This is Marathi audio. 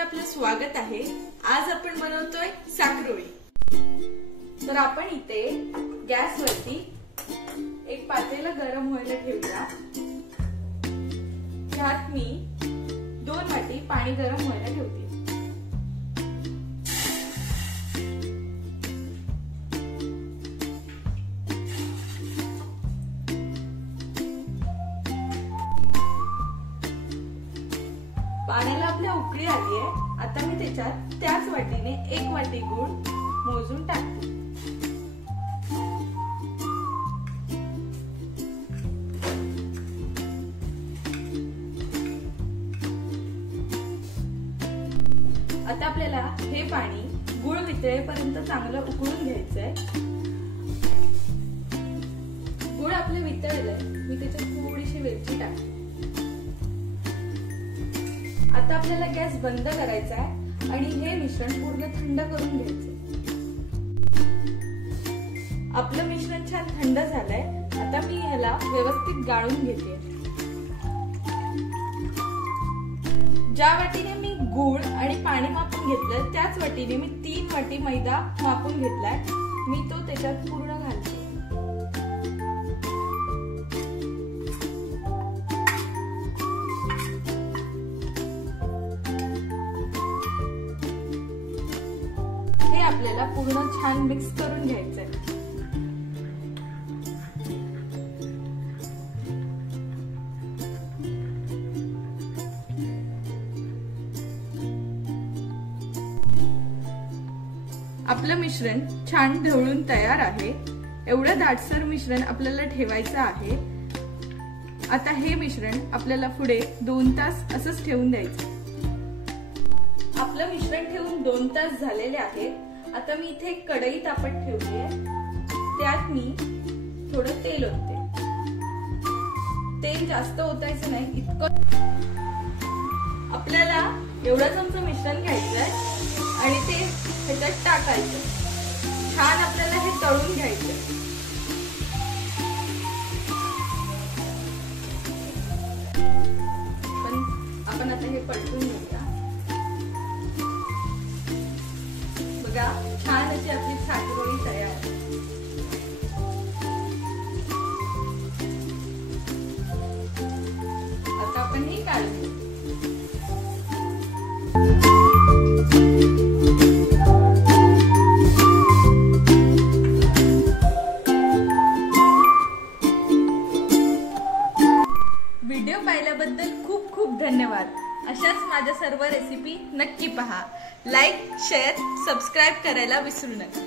मध्ये आपलं स्वागत आहे। आज आपण बनवतोय साकरोळी। तर आपण इथे गॅस वरती एक पातेलं गरम व्हायला ठेवूया। त्यात मी 2 वाटी पाणी गरम व्हायला ठेवते। पाण्याला आपल्या उकळी आली आहे। आता मी त्याच्यात त्याच वाटीने 1 वाटी गूळ मोजून टाकते। आता आपल्याला हे पाणी गूळ वितळेपर्यंत चांगलं उकळून घ्यायचंय। गूळ आपले वितळलंय, मी त्याच्यात थोडीशी वेलची टाकते। आता आपल्याला गॅस बंद करायचा आहे आणि हे मिश्रण पूर्ण थंड करून घ्यायचे। आपलं मिश्रण छान थंड झालंय। आता मी ह्याला व्यवस्थित गाळून घेते। ज्या वाटीने मी गूळ आणि पाणी मापून घेतलं त्याच वाटीने मी 3 वाटी मैदा मापून घेतलाय। मी तो त्याच्यात पूर्ण घालते। हे आपल्याला पूर्ण छान मिक्स करून घ्यायचंय। आपलं मिश्रण छान ढवळून तयार आहे। एवढं दाटसर मिश्रण आपल्याला ठेवायचं आहे। आता हे मिश्रण आपल्याला पुढे 2 तास असंच ठेवून द्यायचं। आपलं मिश्रण ठेवून 2 तास झालेले आहेत। आता मी इथे कढई तापत ठेवली आहे। त्यात मी थोडं तेल ओतते। तेल जास्त ओतायचं नाही, इतकं। आपल्याला एवढं चमचं मिश्रण घ्यायचंय आणि ते ह्याच्यात टाकायचं। छान आपल्याला हे तळून घ्यायचं। पण आपण आता हे पलटून घेऊया। बघा, छान अशी आपली साकरोळी तयार आहे। आता आपण ही काढू। व्हिडिओ पाहिल्याबद्दल खूप खूप धन्यवाद। अशाच माझ्या सर्व रेसिपी नक्की पहा। लाईक, शेअर, सबस्क्राईब करायला विसरू नका।